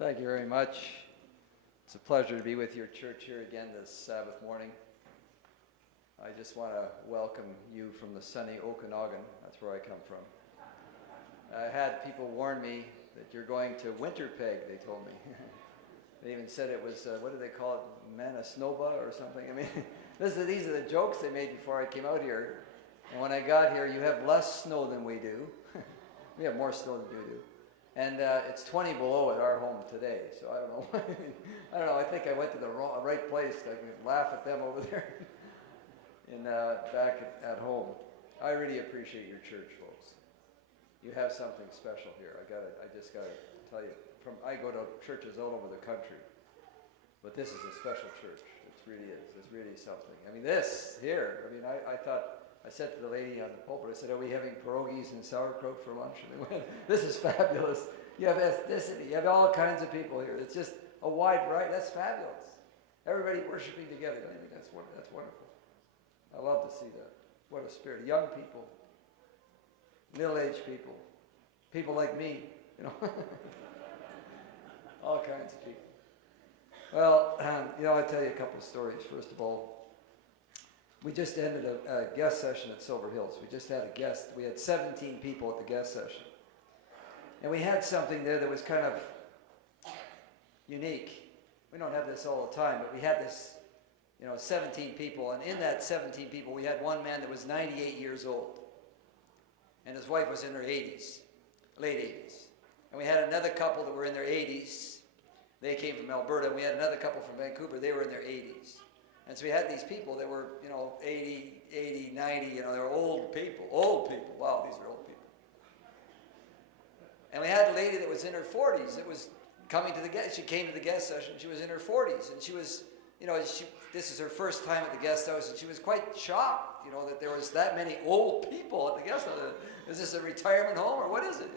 Thank you very much. It's a pleasure to be with your church here again this Sabbath morning. I just want to welcome you from the sunny Okanagan. That's where I come from. I had people warn me that you're going to Winterpeg, they told me. They even said it was, what do they call it, Manasnoba or something? I mean, these are the jokes they made before I came out here. And when I got here, you have less snow than we do. We have more snow than you do. And it's 20 below at our home today, so I don't know. I don't know, I think I went to the right place. I can laugh at them over there and back at home. I really appreciate your church, folks. You have something special here. I just got to tell you. I go to churches all over the country, but this is a special church. It really is. It's really something. I mean, this here, I thought, I said to the lady on the pulpit, I said, are we having pierogies and sauerkraut for lunch? And they went, this is fabulous. You have ethnicity. You have all kinds of people here. It's just a wide variety. That's fabulous. Everybody worshiping together. I think that's wonderful. I love to see that. What a spirit. Young people, middle-aged people, people like me, you know. All kinds of people. Well, I'll tell you a couple of stories. First of all, we just ended a guest session at Silver Hills. We just had a guest. We had 17 people at the guest session. And we had something there that was kind of unique. We don't have this all the time, but we had this, 17 people. And in that 17 people, we had one man that was 98 years old. And his wife was in her 80s, late 80s. And we had another couple that were in their 80s. They came from Alberta. And we had another couple from Vancouver. They were in their 80s. And so we had these people that were, 80, 90, they were old people. Old people. Wow, these are old people. And we had a lady that was in her 40s that was coming to the guest. She came to the guest session. She was in her 40s. And she was, this is her first time at the guest house. And she was quite shocked, that there was that many old people at the guest house. Is this a retirement home or what is it,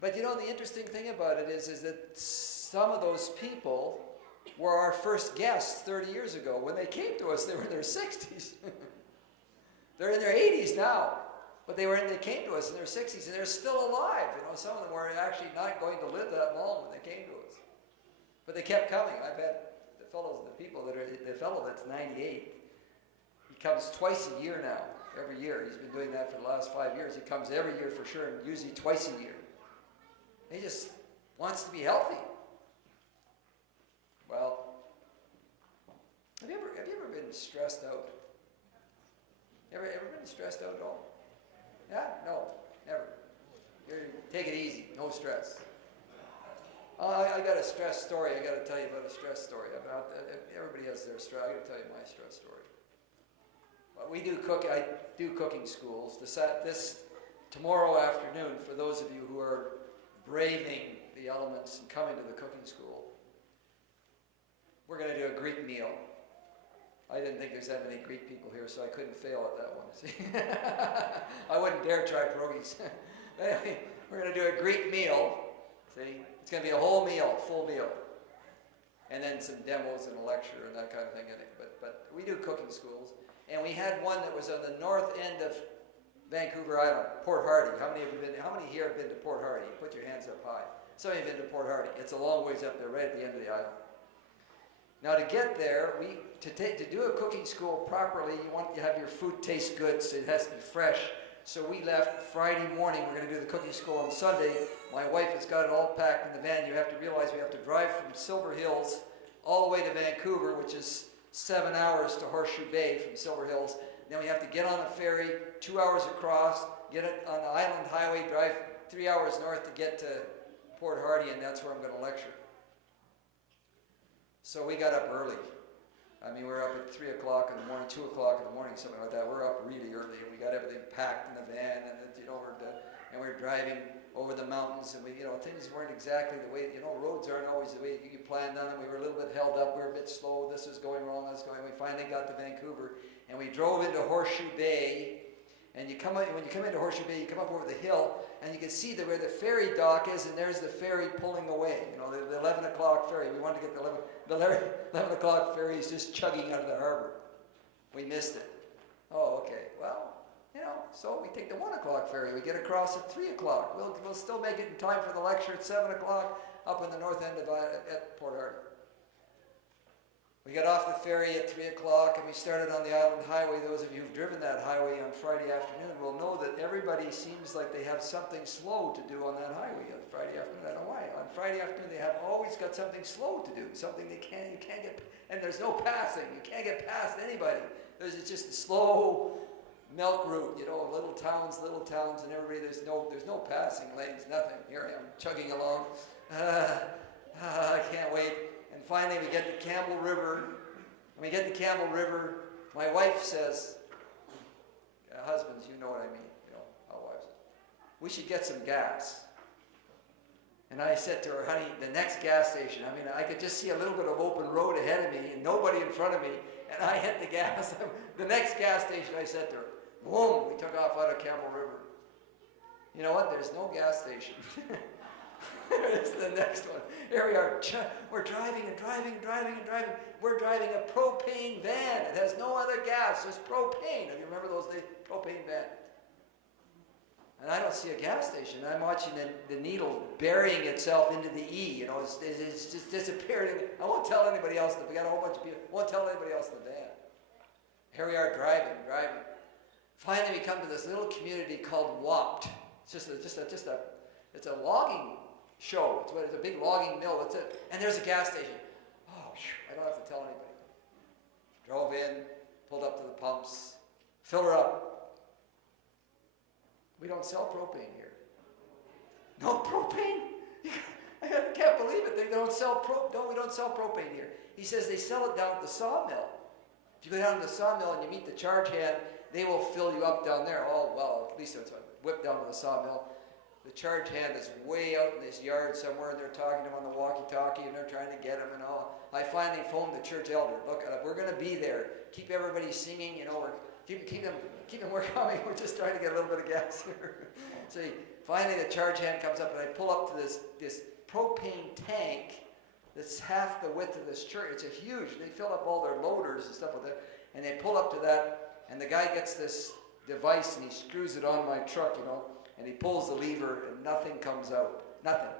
But, the interesting thing about it is that some of those people were our first guests 30 years ago. When they came to us, they were in their 60s. They're in their 80s now, but they came to us in their 60s, and they're still alive. Some of them were actually not going to live that long when they came to us, but they kept coming. I've had the fellow that's 98. He comes twice a year now. Every year, he's been doing that for the last 5 years. He comes every year for sure, and usually twice a year. He just wants to be healthy. Well, have you ever been stressed out? Ever been stressed out at all? Yeah? No, never. Take it easy, no stress. I got a stress story. I got to tell you about a stress story. Everybody has their stress. I got to tell you my stress story. I do cooking schools. This tomorrow afternoon, for those of you who are braving the elements and coming to the cooking school, we're going to do a Greek meal. I didn't think there's that many Greek people here, so I couldn't fail at that one. See? I wouldn't dare try pierogies. Anyway, we're going to do a Greek meal. See? It's going to be a whole meal, full meal. And then some demos and a lecture and that kind of thing in it. But we do cooking schools. And we had one that was on the north end of Vancouver Island, Port Hardy. How many here have been to Port Hardy? Put your hands up high. Some of you have been to Port Hardy. It's a long ways up there, right at the end of the island. Now to get there, to do a cooking school properly, you want to have your food taste good, so it has to be fresh. So we left Friday morning. We're going to do the cooking school on Sunday. My wife has got it all packed in the van. You have to realize we have to drive from Silver Hills all the way to Vancouver, which is 7 hours to Horseshoe Bay from Silver Hills. Then we have to get on a ferry, 2 hours across, get it on the Island Highway, drive 3 hours north to get to Port Hardy, and that's where I'm going to lecture. So we got up early. We're up at 3 o'clock in the morning, 2 o'clock in the morning, something like that. We're up really early, and we got everything packed in the van, and we're driving over the mountains, and things weren't exactly the way, roads aren't always the way you planned on them. We were a little bit held up. We were a bit slow. This is going wrong. That's going. We finally got to Vancouver, and we drove into Horseshoe Bay. And when you come into Horseshoe Bay, you come up over the hill, and you can see where the ferry dock is, and there's the ferry pulling away. The 11 o'clock ferry. We wanted to get the 11 o'clock ferry is just chugging out of the harbor. We missed it. Oh, okay. Well, So we take the 1 o'clock ferry. We get across at 3 o'clock. We'll still make it in time for the lecture at 7 o'clock up in the north end of at Port Arthur. We got off the ferry at 3 o'clock and we started on the Island Highway. Those of you who've driven that highway on Friday afternoon will know that everybody seems like they have something slow to do on that highway on Friday afternoon. I don't know why. On Friday afternoon they have always got something slow to do, something you can't get, and there's no passing. You can't get past anybody. There's just a slow milk route, little towns, and everybody. There's no passing lanes, nothing. Here I am chugging along. I can't wait. And finally we get to Campbell River. When we get to Campbell River, my wife says, husbands, you know what I mean, how wives, we should get some gas. And I said to her, honey, the next gas station, I could just see a little bit of open road ahead of me and nobody in front of me, and I hit the gas. The next gas station, I said to her, boom, we took off out of Campbell River. You know what? There's no gas station. Here's the next one. Here we are. We're driving and driving and driving and driving. We're driving a propane van. It has no other gas, just propane. Do you remember those days? Propane van. And I don't see a gas station. I'm watching the needle burying itself into the E. It's just disappeared. I won't tell anybody else. We got a whole bunch of people. I won't tell anybody else in the van. Here we are driving. Finally, we come to this little community called Wapt. It's it's a logging show. It's a big logging mill. That's it. And there's a gas station. Oh, I don't have to tell anybody. Drove in, pulled up to the pumps, fill her up. We don't sell propane here. No propane? I can't believe it. They don't sell we don't sell propane here. He says they sell it down at the sawmill. If you go down to the sawmill and you meet the charge hand, they will fill you up down there. Oh, well, at least it's a whip down to the sawmill. The charge hand is way out in this yard somewhere, and they're talking to him on the walkie-talkie, and they're trying to get him and all. I finally phoned the church elder. Look, we're going to be there. Keep everybody singing. Keep them. We're coming. We're just trying to get a little bit of gas here. So finally, the charge hand comes up, and I pull up to this propane tank that's half the width of this church. It's a huge. They fill up all their loaders and stuff with it, and they pull up to that, and the guy gets this device and he screws it on my truck, and he pulls the lever and nothing comes out. Nothing.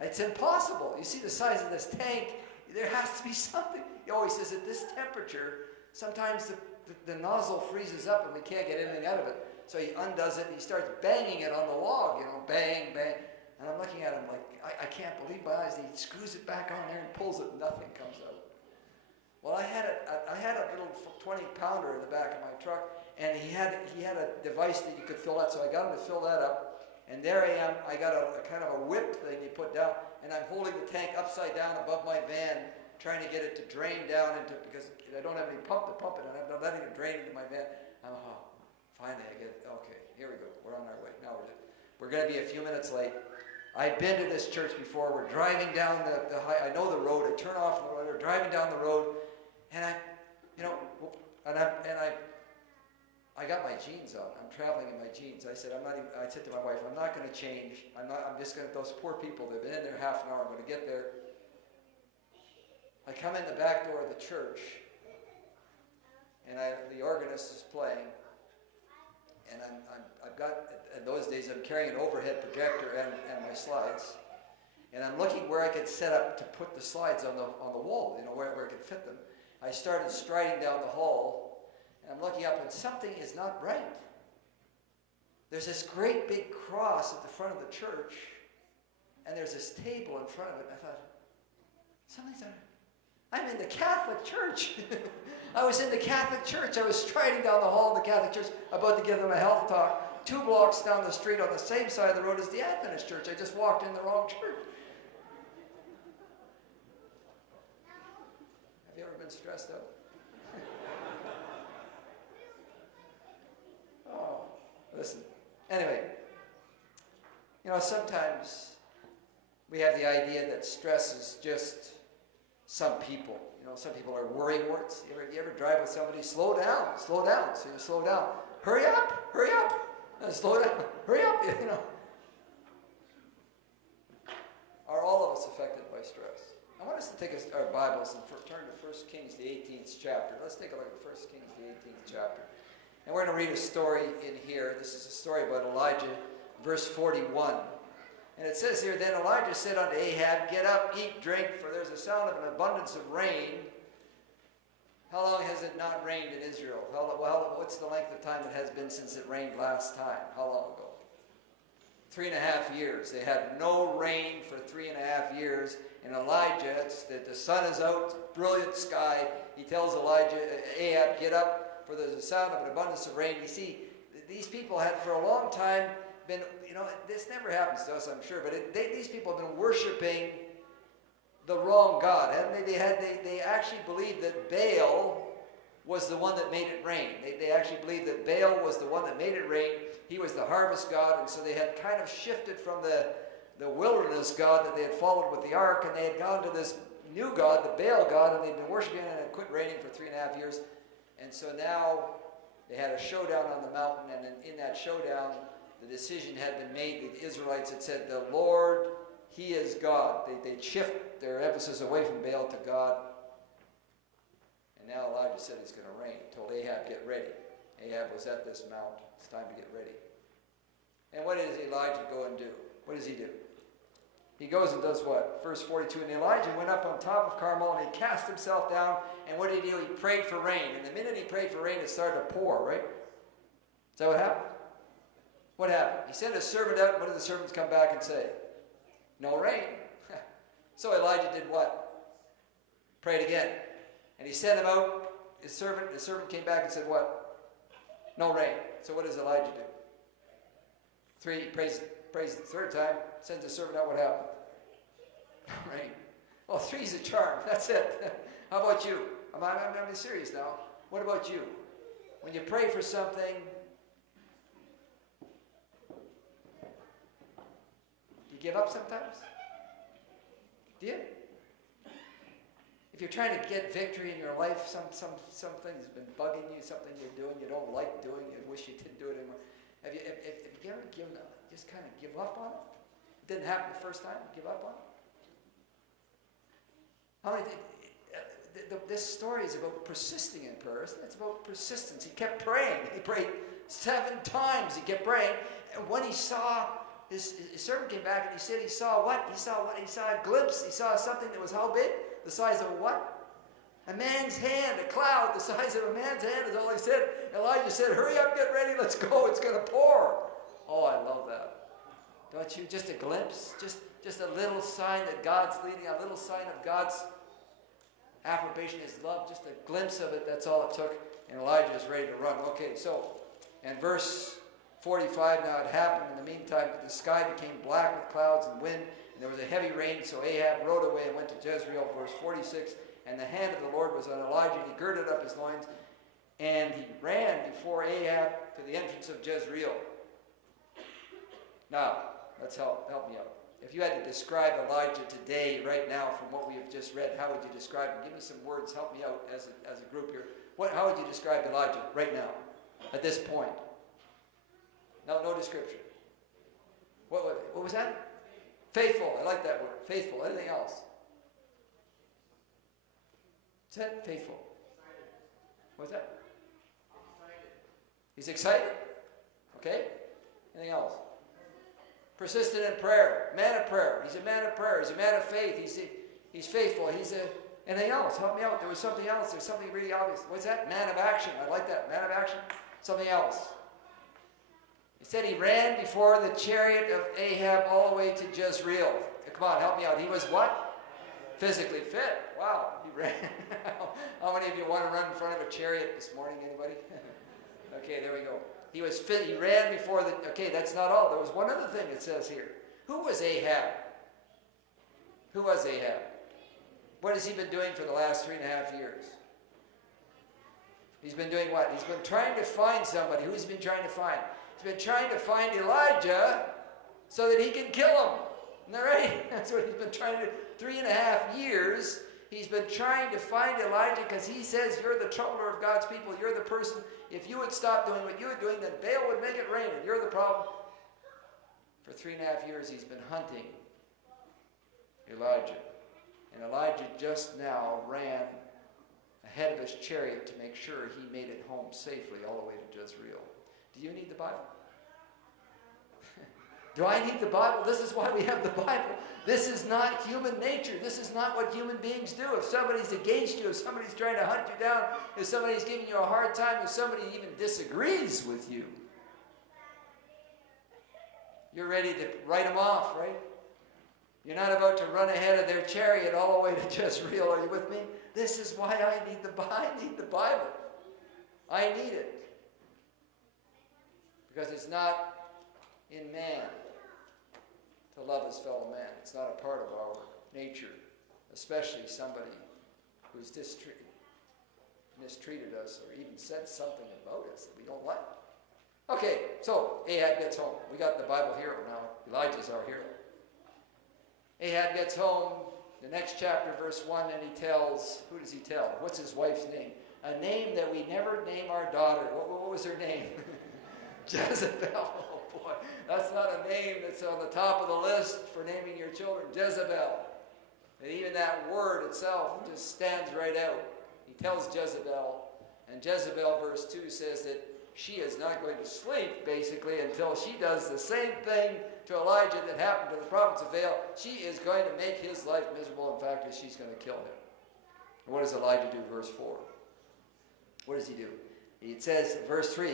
It's impossible. You see the size of this tank. There has to be something. He always says at this temperature, sometimes the nozzle freezes up and we can't get anything out of it. So he undoes it and he starts banging it on the log, bang, bang. And I'm looking at him like, I can't believe my eyes. He screws it back on there and pulls it and nothing comes out. Well, I had a little 20-pounder in the back of my truck, and he had a device that you could fill that, so I got him to fill that up. And there I am. I got a kind of a whip thing you put down, and I'm holding the tank upside down above my van, trying to get it to drain down because I don't have any pump to pump it, and I'm not letting it drain into my van. Finally I get it. Okay, here we go. We're on our way. Now we're going to be a few minutes late. I've been to this church before. We're driving down the high. I know the road. I turn off the road. We're driving down the road, and I got my jeans on. I'm traveling in my jeans. I said I said to my wife, I'm not going to change. I'm just going to. Those poor people. They've been in there half an hour. I'm going to get there. I come in the back door of the church, and the organist is playing, and I've got, in those days I'm carrying an overhead projector and my slides, and I'm looking where I could set up to put the slides on the wall, where I could fit them. I started striding down the hall, and I'm looking up, and something is not right. There's this great big cross at the front of the church, and there's this table in front of it, and I thought, something's not right. I'm in the Catholic Church. I was in the Catholic Church. I was striding down the hall of the Catholic Church, about to give them a health talk, 2 blocks down the street on the same side of the road as the Adventist church. I just walked in the wrong church. Have you ever been stressed out? Oh, listen. Anyway, sometimes we have the idea that stress is just some people. Some people are worrywarts. You ever drive with somebody? Slow down. So you slow down. Hurry up. Slow down. Hurry up. Are all of us affected by stress? I want us to take our Bibles and turn to 1 Kings, the 18th chapter. Let's take a look at 1 Kings, the 18th chapter. And we're going to read a story in here. This is a story about Elijah, verse 41. And it says here, then Elijah said unto Ahab, get up, eat, drink, for there's a sound of an abundance of rain. How long has it not rained in Israel? Well, what's the length of time it has been since it rained last time? How long ago? 3.5 years. They had no rain for 3.5 years. And Elijah, the sun is out, brilliant sky. He tells Ahab, get up, for there's a sound of an abundance of rain. You see, these people had for a long time been, this never happens to us, I'm sure, but these people have been worshiping the wrong God. They actually believed that Baal was the one that made it rain. They actually believed that Baal was the one that made it rain. He was the harvest god, and so they had kind of shifted from the wilderness god that they had followed with the ark, and they had gone to this new god, the Baal god, and they'd been worshiping it, and it quit raining for 3.5 years. And so now they had a showdown on the mountain, and in that showdown, the decision had been made. The Israelites had said, the Lord, He is God. They'd shift their emphasis away from Baal to God. And now Elijah said it's going to rain. He told Ahab, get ready. Ahab was at this mount. It's time to get ready. And what does Elijah go and do? What does he do? He goes and does what? Verse 42, and Elijah went up on top of Carmel, and he cast himself down, and what did he do? He prayed for rain. And the minute he prayed for rain, it started to pour, right? Is that what happened? What happened? He sent his servant out, and what did the servants come back and say? No rain. So Elijah did what? Prayed again. And he sent him out, his servant came back and said what? No rain. So what does Elijah do? He prays the third time, sends his servant out, what happened? Rain. Oh, three's a charm. That's it. How about you? I'm being serious now. What about you? When you pray for something, you give up sometimes? Do you? If you're trying to get victory in your life, something's been bugging you, something you're doing you don't like doing, you wish you didn't do it anymore. Have you ever given up, just kind of give up on it? It didn't happen the first time, give up on it? How many this story is about persisting in prayer, isn't it? It's about persistence. He kept praying. He prayed 7 times. He kept praying. And when he saw, his servant came back and he said he saw what? He saw what? He saw a glimpse. He saw something that was how big? The size of a what? A man's hand, a cloud the size of a man's hand is all he said. Elijah said, hurry up, get ready, let's go, it's going to pour. Oh, I love that. Don't you? Just a glimpse, just a little sign that God's leading, a little sign of God's approbation, His love, just a glimpse of it, that's all it took. And Elijah is ready to run. Okay, so, and verse 45, now it happened in the meantime that the sky became black with clouds and wind, and there was a heavy rain, so Ahab rode away and went to Jezreel. Verse 46, and the hand of the Lord was on Elijah, and he girded up his loins, and he ran before Ahab to the entrance of Jezreel. Now, let's help me out. If you had to describe Elijah today, right now, from what we have just read, how would you describe him? Give me some words, help me out as a group here. How would you describe Elijah right now, at this point? No description. What was that? Faithful. I like that word. Faithful. Anything else? Is that faithful? What's that? He's excited. Okay. Anything else? Persistent in prayer. Man of prayer. He's a man of prayer. He's a man of faith. He's faithful. Anything else? Help me out. There was something else. There's something really obvious. What's that? Man of action. I like that. Man of action. Something else. He said he ran before the chariot of Ahab all the way to Jezreel. Come on, help me out. He was what? Physically fit. Wow, he ran. How many of you want to run in front of a chariot this morning? Anybody? Okay, there we go. He was fit. He ran before the... Okay, that's not all. There was one other thing it says here. Who was Ahab? Who was Ahab? What has he been doing for the last 3.5 years? He's been doing what? He's been trying to find somebody. Who's he been trying to find? He's been trying to find Elijah so that he can kill him. Isn't that right? That's what he's been trying to do. 3.5 years, he's been trying to find Elijah because he says, you're the troubler of God's people. You're the person. If you would stop doing what you're doing, then Baal would make it rain, and you're the problem. For 3.5 years, he's been hunting Elijah. And Elijah just now ran ahead of his chariot to make sure he made it home safely all the way to Jezreel. Do you need the Bible? Do I need the Bible? This is why we have the Bible. This is not human nature. This is not what human beings do. If somebody's against you, if somebody's trying to hunt you down, if somebody's giving you a hard time, if somebody even disagrees with you, you're ready to write them off, right? You're not about to run ahead of their chariot all the way to Jezreel. Are you with me? This is why I need the Bible. I need it. Because it's not in man to love his fellow man. It's not a part of our nature, especially somebody who's mistreated us or even said something about us that we don't like. Okay, so Ahab gets home. We got the Bible hero now. Elijah's our hero. Ahab gets home, the next chapter, verse 1, and he tells, who does he tell? What's his wife's name? A name that we never name our daughter. What was her name? Jezebel. Oh boy, that's not a name that's on the top of the list for naming your children. Jezebel. And even that word itself just stands right out. He tells Jezebel, and Jezebel, verse 2, says that she is not going to sleep, basically, until she does the same thing to Elijah that happened to the prophets of Baal. She is going to make his life miserable. In fact, she's going to kill him. And what does Elijah do, verse 4? What does he do? It says, verse 3,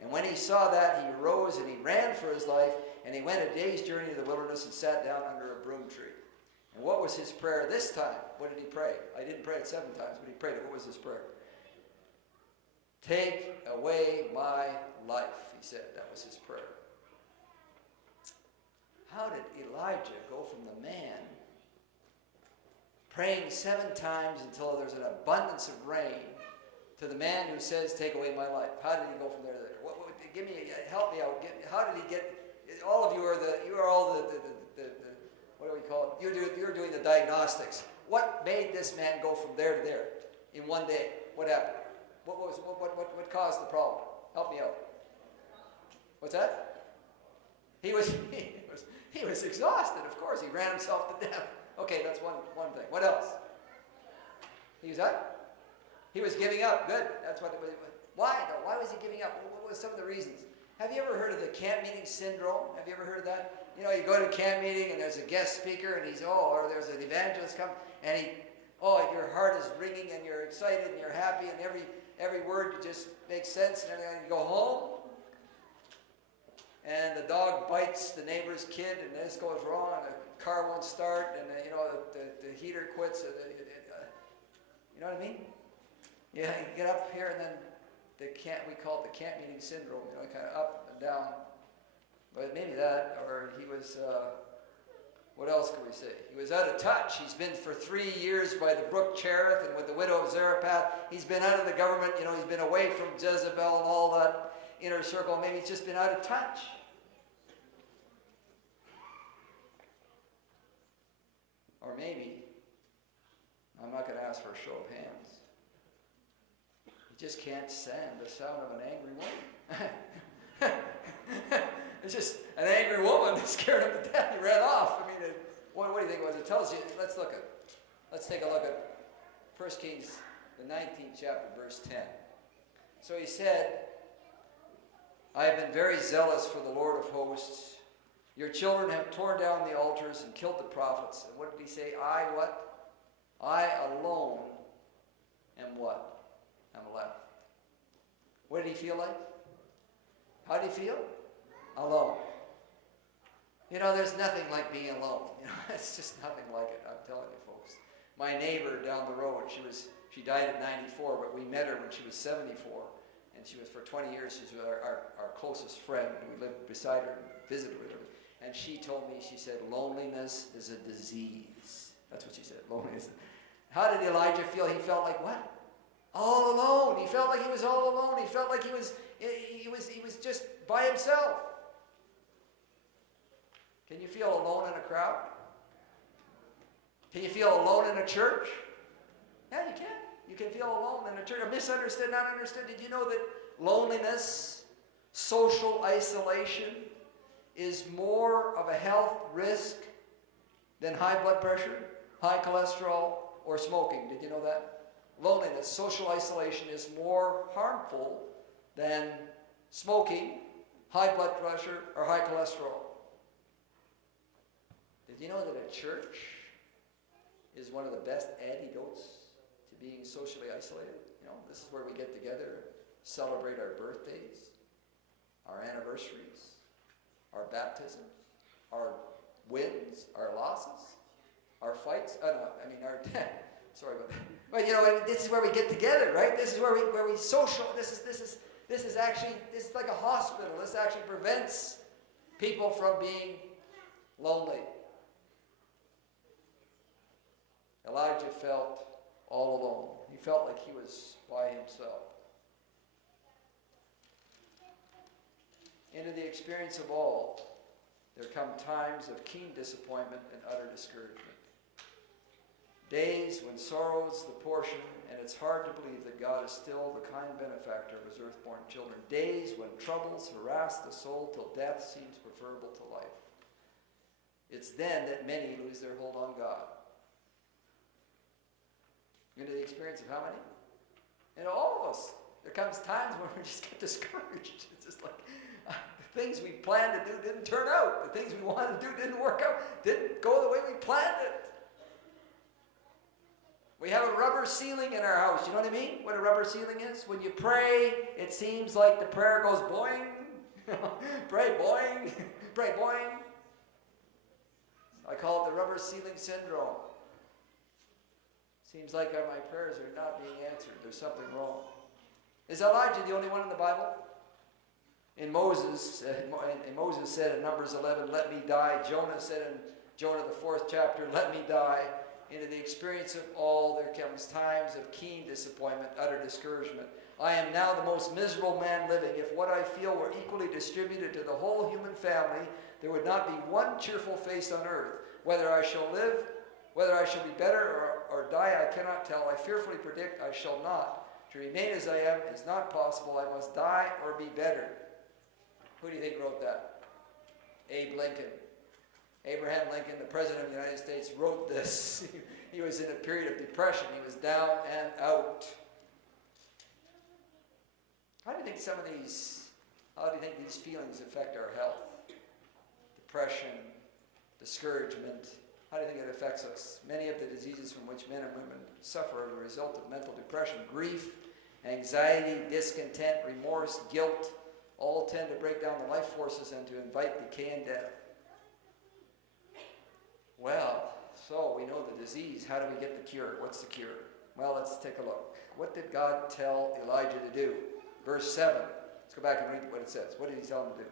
and when he saw that, he arose and he ran for his life, and he went a day's journey to the wilderness and sat down under a broom tree. And what was his prayer this time? What did he pray? I didn't pray it 7 times, but he prayed it. What was his prayer? Take away my life, he said. That was his prayer. How did Elijah go from the man praying 7 times until there's an abundance of rain to the man who says, take away my life? How did he go from there to there? Help me out. How did he get, all of you are all the what do we call it? You're doing the diagnostics. What made this man go from there to there in one day? What happened? What caused the problem? Help me out. What's that? He was exhausted, of course. He ran himself to death. Okay, that's one thing. What else? He was what? He was giving up. Good. That's what it was. Why? No, why was he giving up? What was some of the reasons? Have you ever heard of the camp meeting syndrome? Have you ever heard of that? You know, you go to a camp meeting and there's a guest speaker and or there's an evangelist come and your heart is ringing and you're excited and you're happy and every word just makes sense, and then you go home and the dog bites the neighbor's kid and this goes wrong and the car won't start and the heater quits. You know what I mean? Yeah, you get up here and then we call it the camp meeting syndrome, kind of up and down. But maybe that, or he was, what else could we say? He was out of touch. He's been for 3 years by the brook Cherith and with the widow of Zarephath. He's been out of the government, he's been away from Jezebel and all that inner circle. Maybe he's just been out of touch. Or maybe, I'm not going to ask for a show of hands, he just can't stand the sound of an angry woman. It's just an angry woman that scared him to death. He ran off. I mean, what do you think it was? It tells you. Let's take a look at 1 Kings, the 19th chapter, verse 10. So he said, I have been very zealous for the Lord of hosts. Your children have torn down the altars and killed the prophets. And what did he say? I alone am what? I'm left. What did he feel like? How did he feel? Alone. There's nothing like being alone. It's just nothing like it. I'm telling you, folks. My neighbor down the road, she died at 94, but we met her when she was 74. And she was, for 20 years, she was our closest friend. We lived beside her and visited with her. And she told me, she said, loneliness is a disease. That's what she said, loneliness. How did Elijah feel? He felt like what? All alone. He felt like he was all alone. He felt like he was just by himself. Can you feel alone in a crowd? Can you feel alone in a church? Yeah, you can. You can feel alone in a church. Or misunderstood, not understood. Did you know that loneliness, social isolation, is more of a health risk than high blood pressure, high cholesterol, or smoking? Did you know that? loneliness, social isolation is more harmful than smoking, high blood pressure, or high cholesterol. Did you know that a church is one of the best antidotes to being socially isolated? You know, this is where we get together, celebrate our birthdays, our anniversaries, our baptisms, our wins, our losses, our fights. Sorry about that. But you know, this is where we get together, right? This is where we social. This is like a hospital. This actually prevents people from being lonely. Elijah felt all alone. He felt like he was by himself. Into the experience of all, there come times of keen disappointment and utter discouragement. Days when sorrow is the portion, and it's hard to believe that God is still the kind benefactor of his earthborn children. Days when troubles harass the soul till death seems preferable to life. It's then that many lose their hold on God. Into the experience of how many? And all of us. There comes times when we just get discouraged. It's just like the things we planned to do didn't turn out. The things we wanted to do didn't work out. Didn't go the way we planned it. We have a rubber ceiling in our house. You know what I mean? What a rubber ceiling is? When you pray, it seems like the prayer goes boing. Pray boing. Pray boing. I call it the rubber ceiling syndrome. Seems like my prayers are not being answered. There's something wrong. Is Elijah the only one in the Bible? In Moses said in Numbers 11, let me die. Jonah said in Jonah the 4th chapter, let me die. Into the experience of all, there comes times of keen disappointment, utter discouragement. I am now the most miserable man living. If what I feel were equally distributed to the whole human family, there would not be one cheerful face on earth. Whether I shall live, whether I shall be better or die, I cannot tell. I fearfully predict I shall not. To remain as I am is not possible. I must die or be better. Who do you think wrote that? Abe Lincoln. Abraham Lincoln, the President of the United States, wrote this. He was in a period of depression. He was down and out. How do you think these feelings affect our health? Depression, discouragement. How do you think it affects us? Many of the diseases from which men and women suffer as a result of mental depression, grief, anxiety, discontent, remorse, guilt, all tend to break down the life forces and to invite decay and death. Well, so we know the disease. How do we get the cure? What's the cure? Well, let's take a look. What did God tell Elijah to do? Verse 7. Let's go back and read what it says. What did he tell him to do?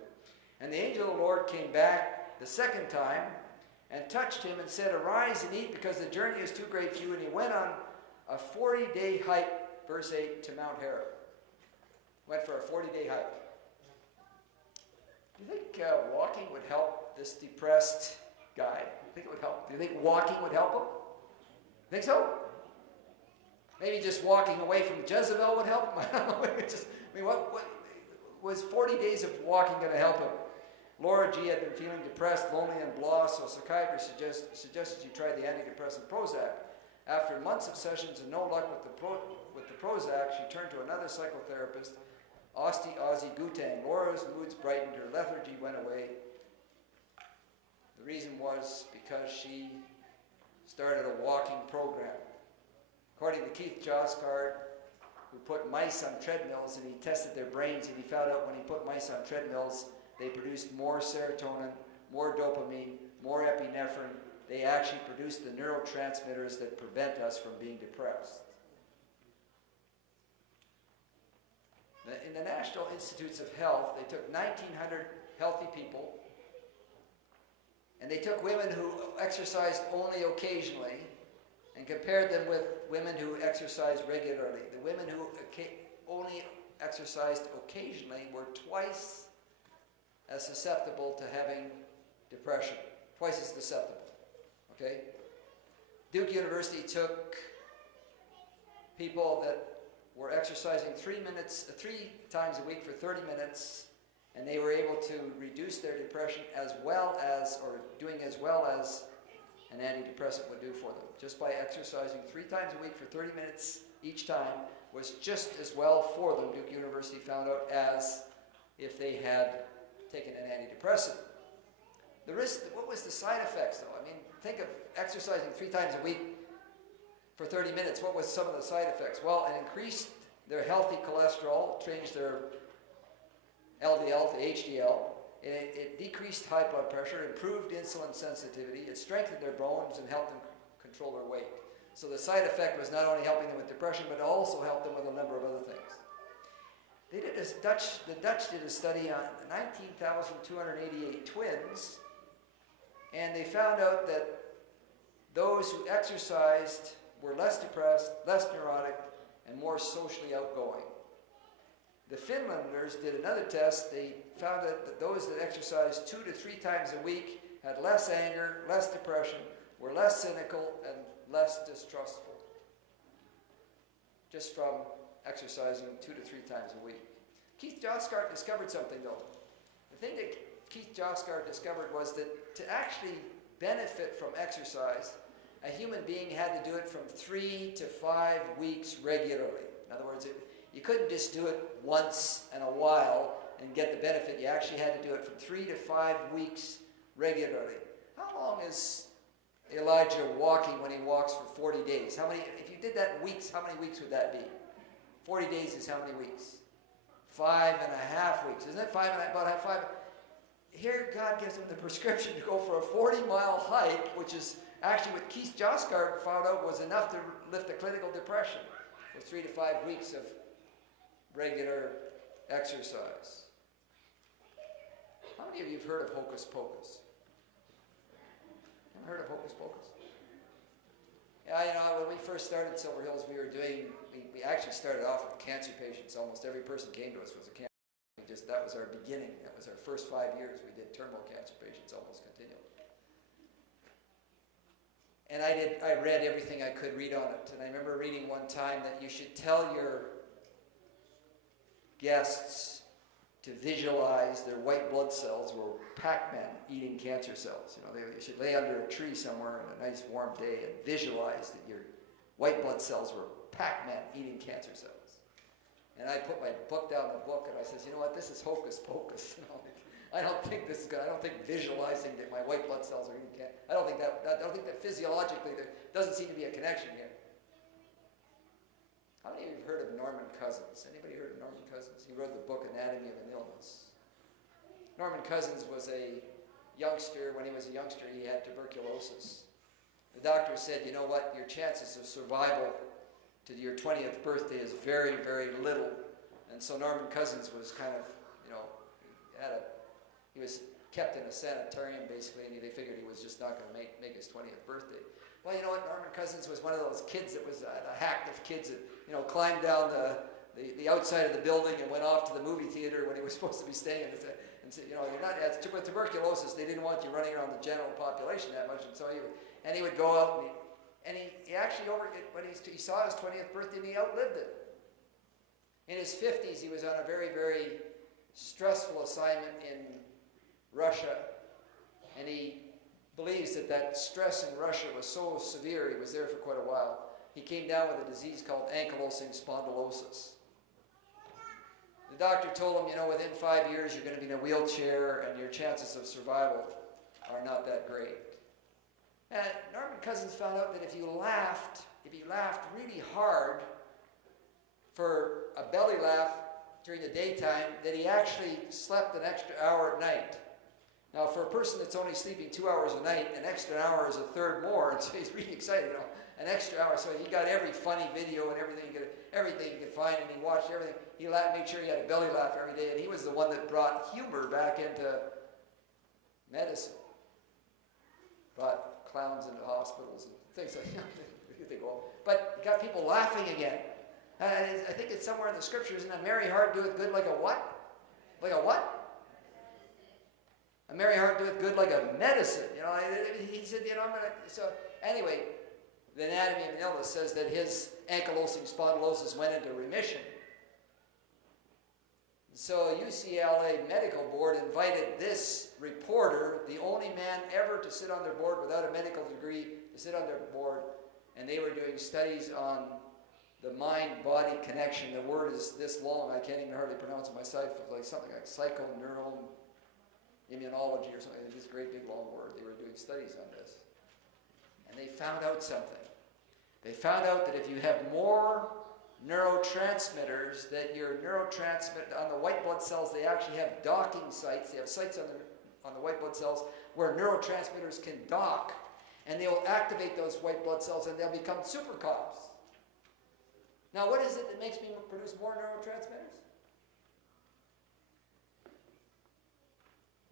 And the angel of the Lord came back the second time and touched him and said, arise and eat, because the journey is too great for you. And he went on a 40-day hike, verse 8, to Mount Horeb. Went for a 40-day hike. Do you think walking would help this depressed guy? Do you think it would help? Do you think walking would help him? Think so? Maybe just walking away from Jezebel would help him? I don't know. What was 40 days of walking going to help him? Laura G. had been feeling depressed, lonely, and blah, so a psychiatrist suggested she try the antidepressant Prozac. After months of sessions and no luck with the Prozac, she turned to another psychotherapist, Ozzy Gutang. Laura's moods brightened, her lethargy went away. The reason was because she started a walking program. According to Keith Joscard, who put mice on treadmills and he tested their brains, and he found out when he put mice on treadmills, they produced more serotonin, more dopamine, more epinephrine. They actually produced the neurotransmitters that prevent us from being depressed. In the National Institutes of Health, they took 1,900 healthy people, and they took women who exercised only occasionally and compared them with women who exercised regularly. The women who only exercised occasionally were twice as susceptible to having depression. Twice as susceptible. Okay? Duke University took people that were exercising 3 times a week for 30 minutes, and they were able to reduce their depression as well as, or doing as well as an antidepressant would do for them, just by exercising 3 times a week for 30 minutes each time was just as well for them, Duke University found out, as if they had taken an antidepressant. The risk, what was the side effects though? I mean, think of exercising 3 times a week for 30 minutes. What was some of the side effects? Well, it increased their healthy cholesterol, changed their LDL to HDL. It decreased high blood pressure, improved insulin sensitivity. It strengthened their bones and helped them control their weight. So the side effect was not only helping them with depression, but it also helped them with a number of other things. The Dutch did a study on 19,288 twins, and they found out that those who exercised were less depressed, less neurotic, and more socially outgoing. The Finlanders did another test. They found out that those that exercised 2 to 3 times a week had less anger, less depression, were less cynical, and less distrustful. Just from exercising 2 to 3 times a week. Keith Josgart discovered something though. The thing that Keith Josgart discovered was that to actually benefit from exercise, a human being had to do it from 3 to 5 weeks regularly. In other words, you couldn't just do it once in a while and get the benefit. You actually had to do it from 3 to 5 weeks regularly. How long is Elijah walking when he walks for 40 days? How many, if you did that in weeks, how many weeks would that be? 40 days is how many weeks? 5.5 weeks. Isn't it about 5? Here God gives him the prescription to go for a 40-mile hike, which is actually what Keith Josgart found out was enough to lift a clinical depression for 3 to 5 weeks of regular exercise. How many of you have heard of Hocus Pocus? Ever heard of Hocus Pocus? Yeah, you know, when we first started Silver Hills, we actually started off with cancer patients. Almost every person came to us was a cancer patient. That was our beginning. That was our first 5 years. We did terminal cancer patients almost continually. And I read everything I could read on it. And I remember reading one time that you should tell your guests to visualize their white blood cells were Pac-Man eating cancer cells. You know, they should lay under a tree somewhere on a nice warm day and visualize that your white blood cells were Pac-Man eating cancer cells. And I put my book down the book and I says, you know what, this is hocus pocus. You know, I don't think this is good. I don't think visualizing that my white blood cells are eating cancer. I don't think that physiologically there doesn't seem to be a connection here. How many of you have heard of Norman Cousins? Anybody heard of Norman Cousins? He wrote the book Anatomy of an Illness. Norman Cousins was a youngster. When he was a youngster, he had tuberculosis. The doctor said, you know what, your chances of survival to your 20th birthday is very, very little. And so Norman Cousins was kind of, you know, he was kept in a sanitarium basically, and they figured he was just not going to make his 20th birthday. Well, you know what, Norman Cousins was one of those kids that was the hacked of kids that, you know, climbed down the outside of the building and went off to the movie theater when he was supposed to be staying and said, you know, you're not, with tuberculosis, they didn't want you running around the general population that much, and so he would go out and he actually when he saw his 20th birthday and he outlived it. In his 50s, he was on a very, very stressful assignment in Russia, and he believes that stress in Russia was so severe, he was there for quite a while, he came down with a disease called ankylosing spondylosis. The doctor told him, you know, within 5 years you're going to be in a wheelchair and your chances of survival are not that great. And Norman Cousins found out that if you laughed really hard for a belly laugh during the daytime, that he actually slept an extra hour at night. Now, for a person that's only sleeping 2 hours a night, an extra hour is a third more, and so he's really excited, you know, an extra hour. So he got every funny video and everything he could find, and he watched everything. He made sure he had a belly laugh every day, and he was the one that brought humor back into medicine. Brought clowns into hospitals and things like that. But got people laughing again. I think it's somewhere in the scriptures, and a merry heart doeth good like a what? Like a what? A merry heart doeth good like a medicine. You know, he said, you know, so anyway, the Anatomy of an Illness says that his ankylosing spondylosis went into remission. So UCLA Medical Board invited this reporter, the only man ever to sit on their board without a medical degree, to sit on their board, and they were doing studies on the mind-body connection. The word is this long, I can't even hardly pronounce it myself. It's like something like psychoneural immunology or something. It's this great big long word. They were doing studies on this. And they found out something. They found out that if you have more neurotransmitters, that your neurotransmitter on the white blood cells, they actually have docking sites. They have sites on the white blood cells where neurotransmitters can dock, and they will activate those white blood cells, and they'll become super cops. Now, what is it that makes me produce more neurotransmitters?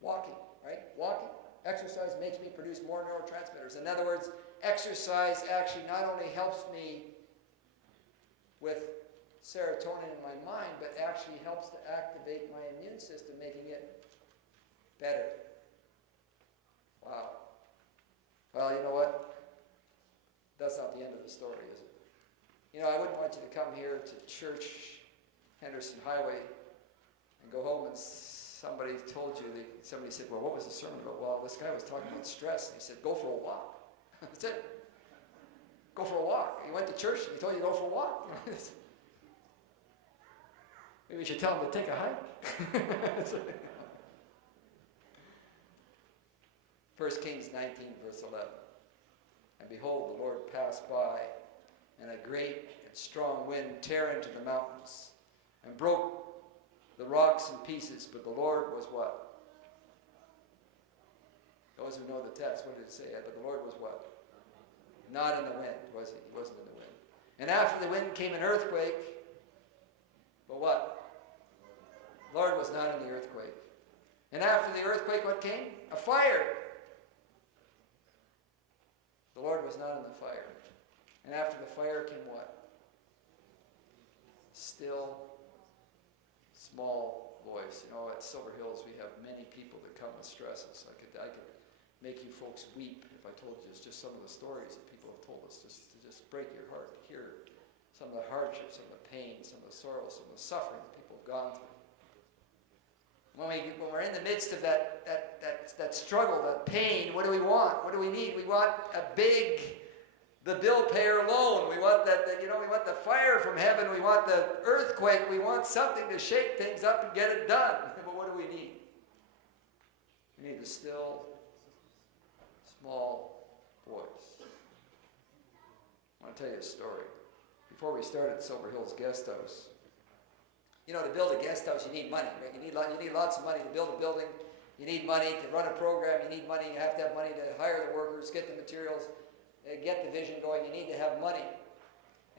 Walking, right? Walking. Exercise makes me produce more neurotransmitters. In other words, exercise actually not only helps me with serotonin in my mind, but actually helps to activate my immune system, making it better. Wow. Well, you know what? That's not the end of the story, is it? You know, I wouldn't want you to come here to church, Henderson Highway, and go home and somebody told you, somebody said, well, what was the sermon about? Well, this guy was talking about stress, and he said, go for a walk. That's it. Go for a walk. He went to church and he told you to go for a walk. Maybe we should tell him to take a hike. 1 Kings 19, verse 11. And behold, the Lord passed by, and a great and strong wind tore into the mountains, and broke the rocks in pieces. But the Lord was what? Those who know the text, what did it say? But the Lord was what? Not in the wind, was he? He wasn't in the wind. And after the wind came an earthquake. But what? The Lord was not in the earthquake. And after the earthquake, what came? A fire. The Lord was not in the fire. And after the fire came what? Still, small voice. You know, at Silver Hills, we have many people that come with stresses. I could make you folks weep if I told you just some of the stories that people have told us, just to break your heart to hear some of the hardships, some of the pain, some of the sorrows, some of the suffering that people have gone through. When we're in the midst of that struggle, that pain, what do we want? What do we need? We want the bill payer loan. We want we want the fire from heaven. We want the earthquake. We want something to shake things up and get it done. But what do we need? We need the still, small voice. I want to tell you a story. Before we started Silver Hills Guest House, you know, to build a guest house, you need money, right? You need lots of money to build a building. You need money to run a program. You need money. You have to have money to hire the workers, get the materials, get the vision going. You need to have money.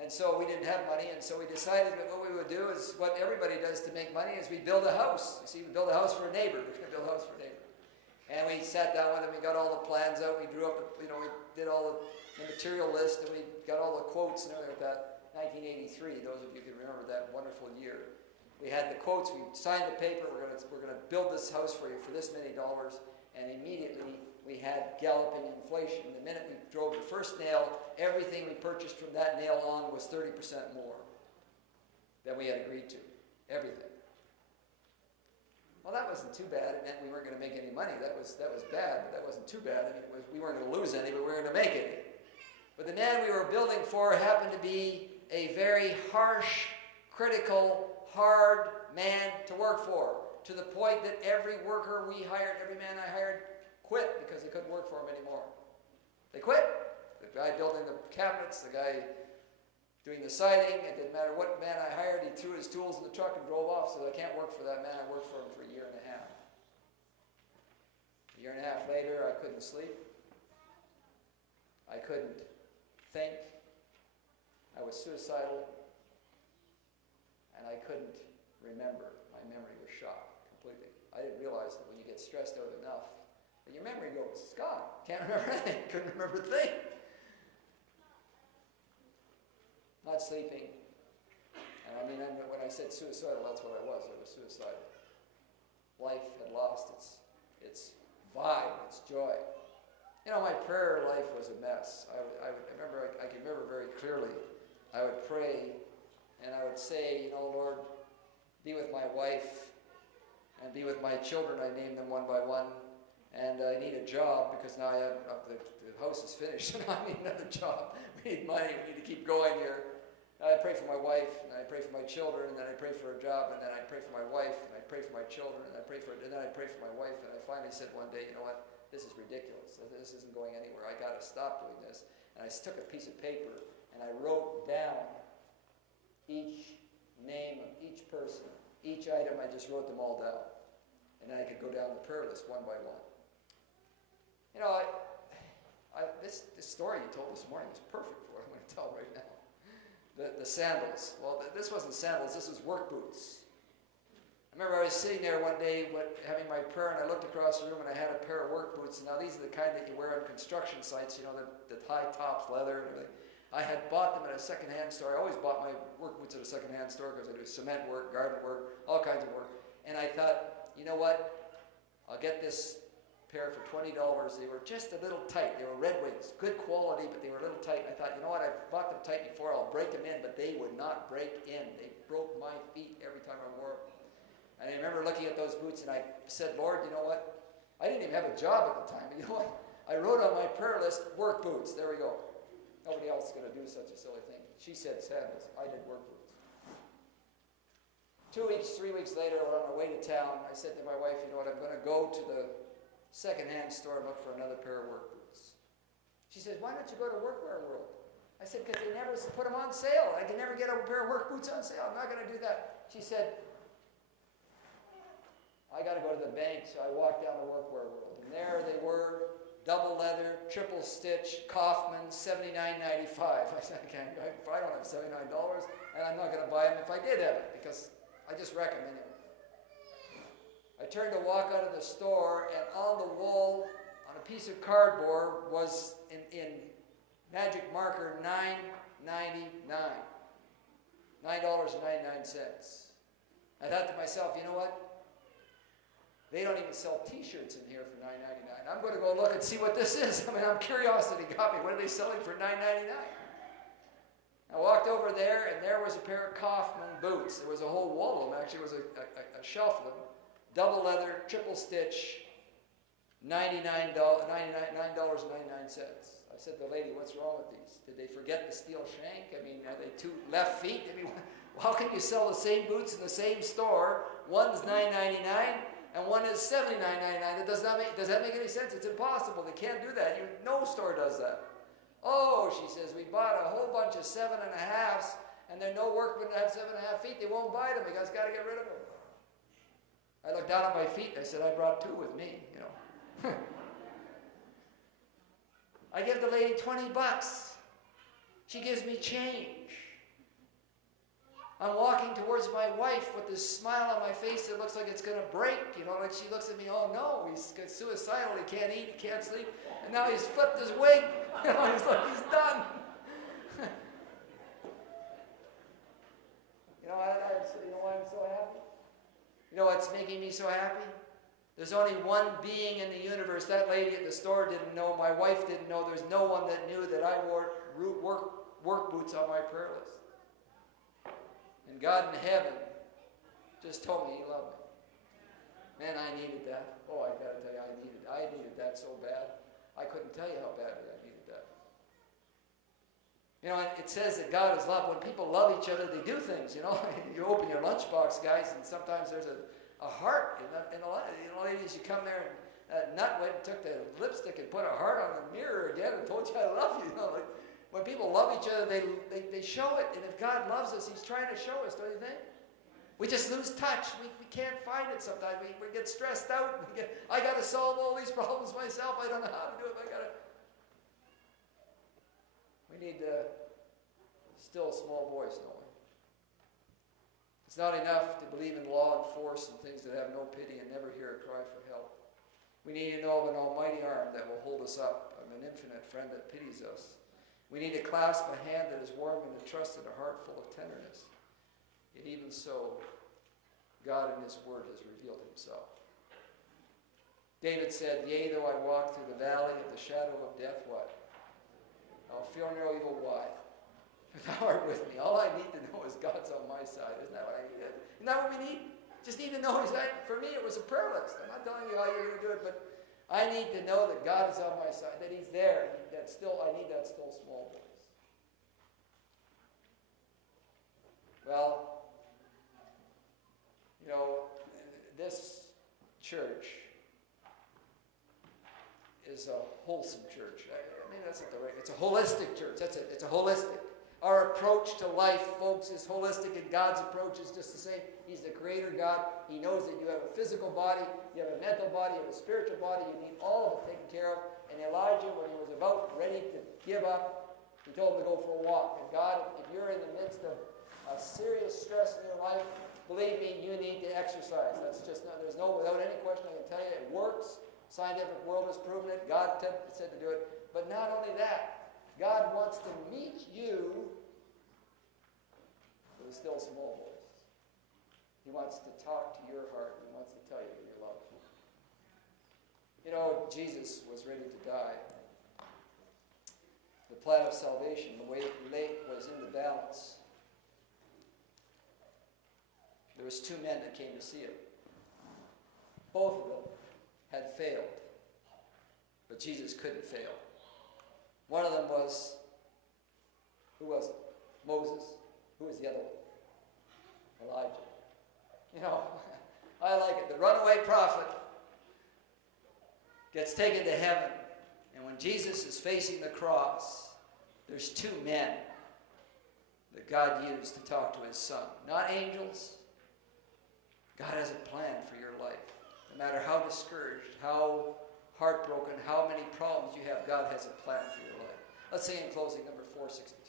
And so we didn't have money, and so we decided that what we would do is what everybody does to make money is we build a house. You see, we build a house for a neighbor. We're going to build a house for a neighbor. And we sat down with him, we got all the plans out, we drew up, we did all the material list, and we got all the quotes and everything like that. 1983, those of you can remember that wonderful year. We had the quotes, we signed the paper, we're going to build this house for you for this many dollars, and immediately we had galloping inflation. The minute we drove the first nail, everything we purchased from that nail on was 30% more than we had agreed to. Everything. Well, that wasn't too bad. It meant we weren't going to make any money. That was bad, but that wasn't too bad. I mean, we weren't going to lose any, but we were going to make any. But the man we were building for happened to be a very harsh, critical, hard man to work for, to the point that every worker we hired, every man I hired, quit because they couldn't work for him anymore. They quit. The guy building the cabinets, the guy doing the siding, it didn't matter what man I hired, he threw his tools in the truck and drove off, so I can't work for that man. I worked for him for a year and a half. A year and a half later, I couldn't sleep. I couldn't think. I was suicidal. And I couldn't remember. My memory was shot completely. I didn't realize that when you get stressed out enough, that your memory goes, it's gone. Can't remember anything. Couldn't remember a thing. Not sleeping. And I mean, when I said suicidal, that's what I was. I was suicidal. Life had lost its vibe, its joy. You know, my prayer life was a mess. I can remember very clearly. I would pray, and I would say, you know, Lord, be with my wife, and be with my children. I named them one by one. And I need a job, because now the house is finished, and I need another job. We need money. We need to keep going here. And I pray for my wife, and I pray for my children, and then I pray for a job, and then I pray for my wife, and I pray for my children, and then I pray for my wife, and I finally said one day, you know what, this is ridiculous. This isn't going anywhere. I got to stop doing this. And I took a piece of paper, and I wrote down each name of each person, each item. I just wrote them all down. And then I could go down the prayer list one by one. You know, this story you told this morning is perfect for what I'm going to tell right now. The sandals. Well, this wasn't sandals. This was work boots. I remember I was sitting there one day having my prayer, and I looked across the room, and I had a pair of work boots. Now, these are the kind that you wear on construction sites, you know, the high tops, leather, and everything. I had bought them at a secondhand store. I always bought my work boots at a secondhand store because I do cement work, garden work, all kinds of work. And I thought, you know what? I'll get this pair for $20. They were just a little tight. They were Red Wings, good quality, but they were a little tight. I thought, you know what? I've bought them tight before. I'll break them in, but they would not break in. They broke my feet every time I wore them. And I remember looking at those boots, and I said, Lord, you know what? I didn't even have a job at the time, but you know what? I wrote on my prayer list, work boots. There we go. Nobody else is going to do such a silly thing. She said sandals. I did work boots. 2 weeks, 3 weeks later, we're on our way to town. I said to my wife, you know what? I'm going to go to the secondhand store and look for another pair of work boots. She says, why don't you go to Workwear World? I said, because they never put them on sale. I can never get a pair of work boots on sale. I'm not going to do that. She said, I got to go to the bank. So I walked down to Workwear World. And there they were, double leather, triple stitch, Kaufman, $79.95. I said, I don't have $79, and I'm not going to buy them if I did have it, because I just recommend it. I turned to walk out of the store, and on the wall, on a piece of cardboard, was in magic marker $9.99. $9.99. I thought to myself, you know what? They don't even sell T-shirts in here for $9.99. I'm going to go look and see what this is. I mean, curiosity got me. What are they selling for $9.99? I walked over there, and there was a pair of Kaufman boots. There was a whole wall of them. Actually, it was a shelf of them. Double leather, triple stitch, $9.99. I said to the lady, what's wrong with these? Did they forget the steel shank? I mean, are they two left feet? I mean, how can you sell the same boots in the same store? One's $9.99 and one is $79.99. Does that make any sense? It's impossible. They can't do that. No store does that. Oh, she says, we bought a whole bunch of 7.5s, and there are no workmen that have 7.5 feet. They won't buy them. You guys got to get rid of them. I looked down at my feet, and I said, I brought 2 with me, you know. I give the lady $20. She gives me change. I'm walking towards my wife with this smile on my face that looks like it's going to break. You know, like she looks at me, oh no, he's suicidal, he can't eat, he can't sleep. And now he's flipped his wig. You know, he's like, he's done. You know why I'm so happy? You know what's making me so happy? There's only one being in the universe. That lady at the store didn't know. My wife didn't know. There's no one that knew that I wore work boots on my prayer list. And God in heaven just told me He loved me. Man, I needed that. Oh, I got to tell you, I needed that so bad. I couldn't tell you how badly I needed that. You know, it says that God is love. When people love each other, they do things. You know, you open your lunchbox, guys, and sometimes there's a heart. And a lot of, you know, ladies, you come there and nut went and took the lipstick and put a heart on the mirror again and told you I love you. You know, like, when people love each other, they show it. And if God loves us, He's trying to show us, don't you think? We just lose touch. We can't find it sometimes. We get stressed out. I got to solve all these problems myself. I don't know how to do it. We need still small voice, don't we? It's not enough to believe in law and force and things that have no pity and never hear a cry for help. We need to know of an almighty arm that will hold us up, of an infinite friend that pities us. We need to clasp a hand that is warm and a trust and a heart full of tenderness. Yet even so, God in His Word has revealed Himself. David said, yea, though I walk through the valley of the shadow of death, what? I'll fear no evil. Why? For Thou art with me. All I need to know is God's on my side. Isn't that what I need? Isn't that what we need? Just need to know He's right. For me, it was a prayer list. I'm not telling you how you're going to do it, but I need to know that God is on my side, that He's there. I need that still small voice. Well, you know, this church is a wholesome church. I mean, that's not the right. It's a holistic church. That's it. It's a holistic. Our approach to life, folks, is holistic, and God's approach is just the same. He's the creator God. He knows that you have a physical body, you have a mental body, you have a spiritual body. You need all of it taken care of. And Elijah, when he was about ready to give up, he told him to go for a walk. And God, if you're in the midst of a serious stress in your life, believe me, you need to exercise. That's just not, without any question, I can tell you, it works. Scientific world has proven it. God said to do it. But not only that, God wants to meet you with a still small voice. He wants to talk to your heart. He wants to tell you that you're loved. You know, Jesus was ready to die. The plan of salvation, the way it was in the balance. There was two men that came to see him. Both of them had failed. But Jesus couldn't fail. One of them was, who was it? Moses. Who was the other one? Elijah. You know, I like it. The runaway prophet gets taken to heaven. And when Jesus is facing the cross, there's two men that God used to talk to his son. Not angels. God has a plan for your life. No matter how discouraged, how heartbroken, how many problems you have, God has a plan for your life. Let's sing in closing number 462.